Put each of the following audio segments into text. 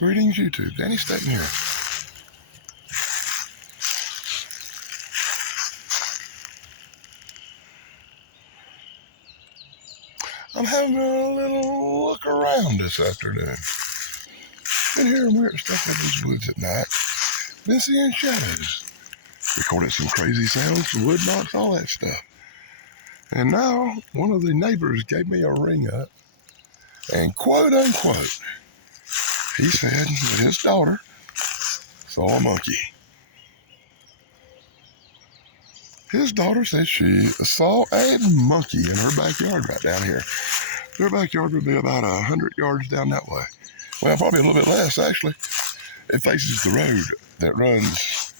Greetings, YouTube. Danny Staten here. I'm having a little look around this afternoon. Been hearing weird stuff in these woods at night. Been seeing shadows. Recorded some crazy sounds, wood knocks, all that stuff. And now, one of the neighbors gave me a ring up, and quote unquote, he said that his daughter saw a monkey. His daughter said she saw a monkey in her backyard right down here. Their backyard would be about 100 yards down that way. Well, probably a little bit less, actually. It faces the road that runs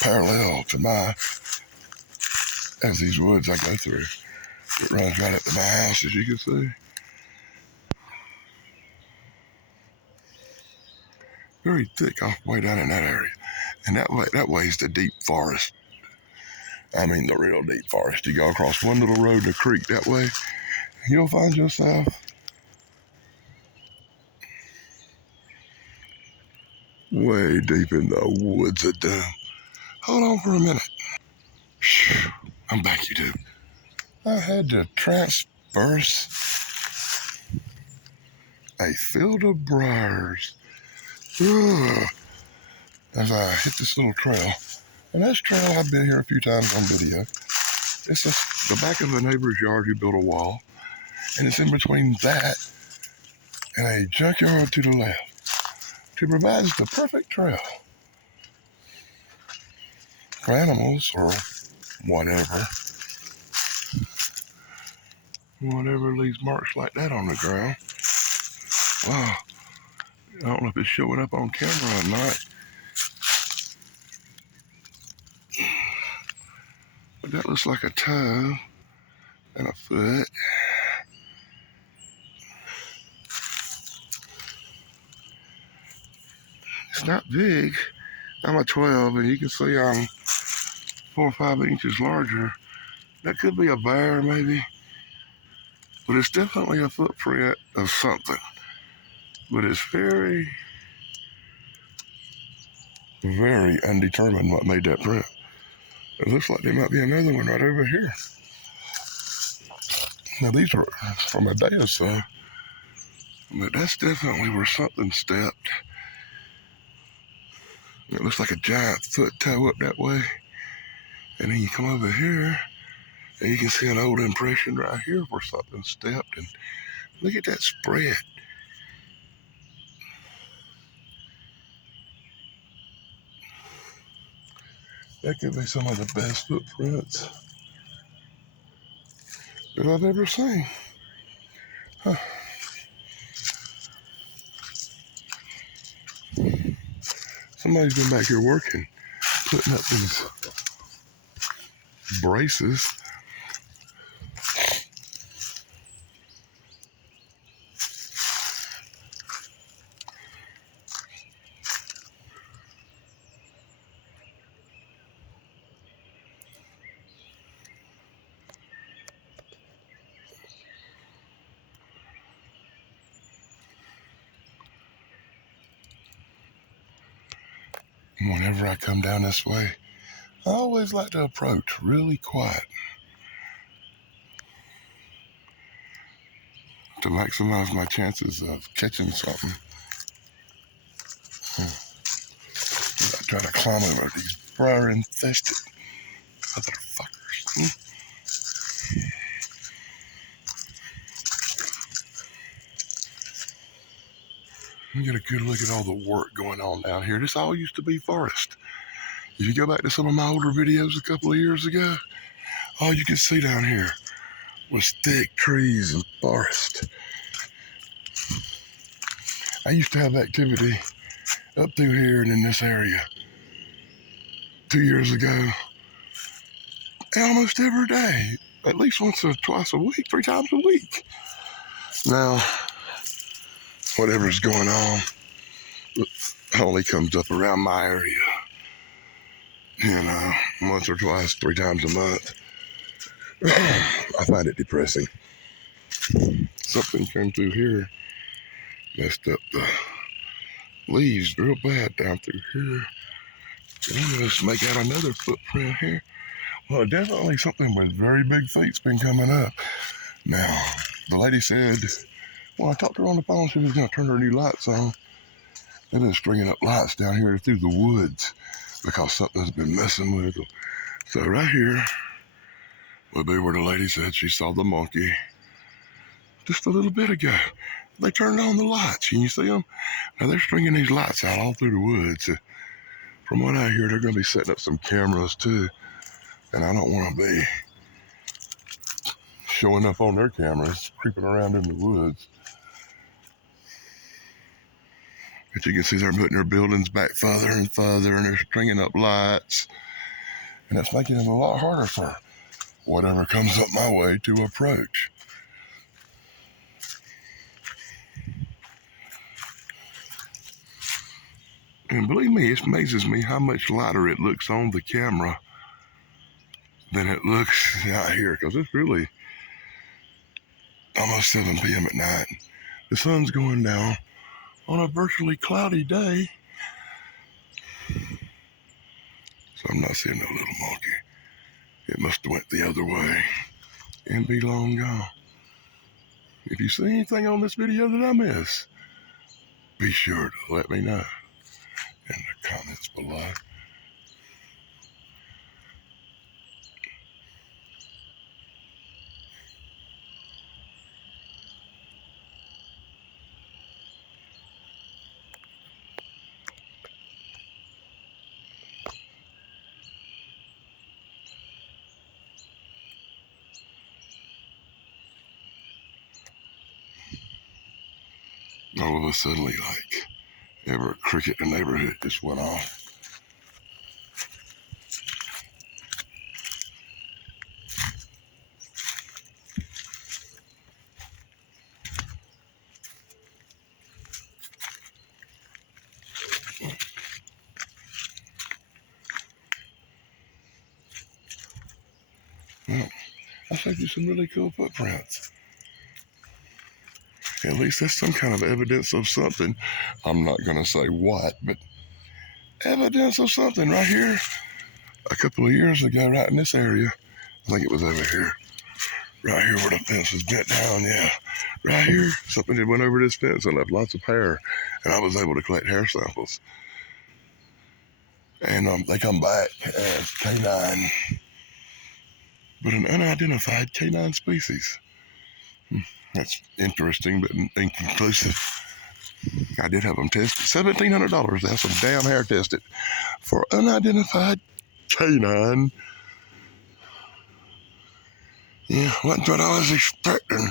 parallel to as these woods I go through. It runs right up to my house, as you can see. Very thick off way down in that area. And that way is the deep forest. I mean the real deep forest. You go across one little road, the creek that way, you'll find yourself way deep in the woods of doom. Hold on for a minute. I'm back, YouTube. I had to transperse a field of briars as I hit this little trail. And this trail, I've been here a few times on video. It's the back of a neighbor's yard. You built a wall, and it's in between that and a junkyard to the left. To provide the perfect trail for animals or whatever leaves marks like that on the ground. Wow, I don't know if it's showing up on camera or not, but that looks like a toe and a foot. It's not big. I'm a 12, and you can see I'm 4 or 5 inches larger. That could be a bear, maybe, but it's definitely a footprint of something. But it's very, very undetermined what made that print. It looks like there might be another one right over here. Now these are from a day or so, but that's definitely where something stepped. It looks like a giant foot toe up that way. And then you come over here, and you can see an old impression right here where something stepped. And look at that spread. That could be some of the best footprints that I've ever seen. Huh. Somebody's been back here working, putting up these braces. Whenever I come down this way, I always like to approach really quiet to maximize my chances of catching something. I'm trying to climb over these briar-infested motherfuckers. You get a good look at all the work going on down here. This all used to be forest. If you go back to some of my older videos a couple of years ago, all you could see down here was thick trees and forest. I used to have activity up through here and in this area 2 years ago, almost every day, at least once or twice a week, 3 times a week. Now, whatever's going on only comes up around my area, once or twice, 3 times a month. I find it depressing. Something came through here, messed up leaves real bad down through here. And let's make out another footprint here. Well, definitely something with very big feet's been coming up. Now, the lady said, well, I talked to her on the phone, she was going to turn her new lights on. They've been stringing up lights down here through the woods because something's been messing with them. So right here would be where the lady said she saw the monkey just a little bit ago. They turned on the lights. Can you see them? Now they're stringing these lights out all through the woods. From what I hear, they're going to be setting up some cameras too. And I don't want to be showing up on their cameras, creeping around in the woods. But you can see they're putting their buildings back further and further, and they're stringing up lights. And it's making it a lot harder for whatever comes up my way to approach. And believe me, it amazes me how much lighter it looks on the camera than it looks out here, because it's really almost 7 p.m. at night. The sun's going down on a virtually cloudy day. So I'm not seeing no little monkey. It must have went the other way and be long gone. If you see anything on this video that I miss, be sure to let me know in the comments below. All of a sudden, like every cricket in the neighborhood just went off. Well, I showed you some really cool footprints. At least that's some kind of evidence of something. I'm not going to say what, but evidence of something right here. A couple of years ago, right in this area, I think it was over here. Right here where the fence was bent down, yeah. Right here, something had went over this fence and left lots of hair. And I was able to collect hair samples. And they come back as canine, but an unidentified canine species. That's interesting, but inconclusive. I did have them tested. $1,700 to have some damn hair tested for unidentified canine. Yeah, wasn't what I was expecting.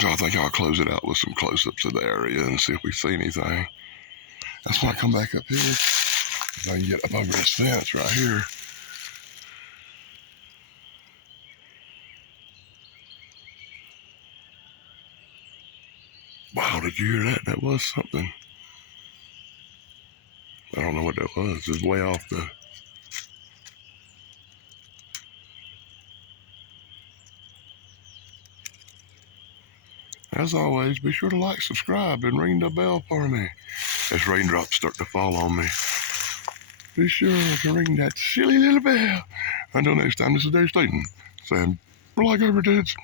So I think I'll close it out with some close-ups of the area and see if we see anything. That's why I come back up here. If I can get up over this fence right here. Wow, did you hear that? That was something. I don't know what that was. It's way off the... As always, be sure to like, subscribe, and ring the bell for me as raindrops start to fall on me. Be sure to ring that silly little bell. Until next time, this is Dave Staten saying, like over dudes.